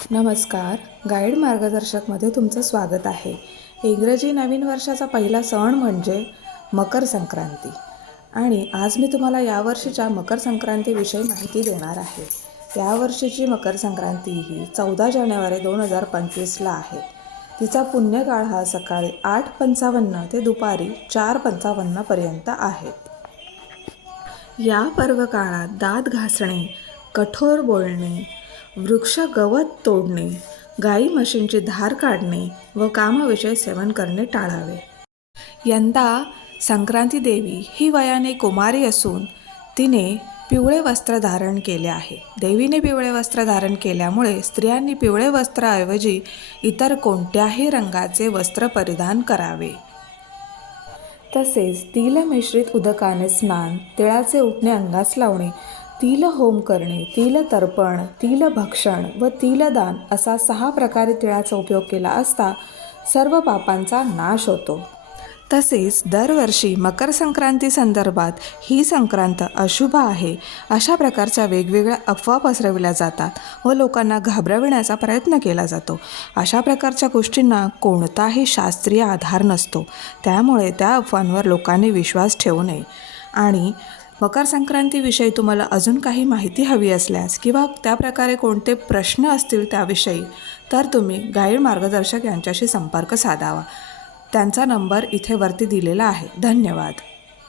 नमस्कार. गाईड मार्गदर्शकमध्ये तुमचं स्वागत आहे. इंग्रजी नवीन वर्षाचा पहिला सण म्हणजे मकर संक्रांती आणि आज मी तुम्हाला यावर्षीच्या मकर संक्रांतीविषयी माहिती देणार आहे. यावर्षीची मकर संक्रांती ही 14 जानेवारी 2025ला आहे. तिचा पुण्यकाळ हा सकाळी 8:55 ते दुपारी 4:55पर्यंत आहे. या पर्वकाळात दात घासणे, कठोर बोलणे, वृक्ष गवत तोडणे, गाई म्हशींची धार काढणे व कामविषयी सेवन करणे टाळावे. यंदा संक्रांती देवी ही वयाने कुमारी असून तिने पिवळे वस्त्र धारण केले आहे. देवीने पिवळे वस्त्र धारण केल्यामुळे स्त्रियांनी पिवळे वस्त्राऐवजी इतर कोणत्याही रंगाचे वस्त्र परिधान करावे. तसेच तिल मिश्रित उदकाने स्नान, तिळाचे उटणे अंगास लावणे, तिल होम करणे, तिल तर्पण, तिल भक्षण व तिलदान असा 6 प्रकारे तिळाचा उपयोग केला असता सर्व पापांचा नाश होतो. तसेच दरवर्षी मकर संक्रांती संदर्भात ही संक्रांत अशुभ आहे अशा प्रकारच्या वेगवेगळ्या अफवा पसरविल्या जातात व लोकांना घाबरविण्याचा प्रयत्न केला जातो. अशा प्रकारच्या गोष्टींना कोणताही शास्त्रीय आधार नसतो. त्यामुळे त्या अफवांवर लोकांनी विश्वास ठेवू नये. आणि मकर संक्रांतीविषयी तुम्हाला अजून काही माहिती हवी असल्यास किंवा त्याप्रकारे कोणते प्रश्न असतील त्याविषयी तर तुम्ही गाईड मार्गदर्शक यांच्याशी संपर्क साधावा. त्यांचा नंबर इथे वरती दिलेला आहे. धन्यवाद.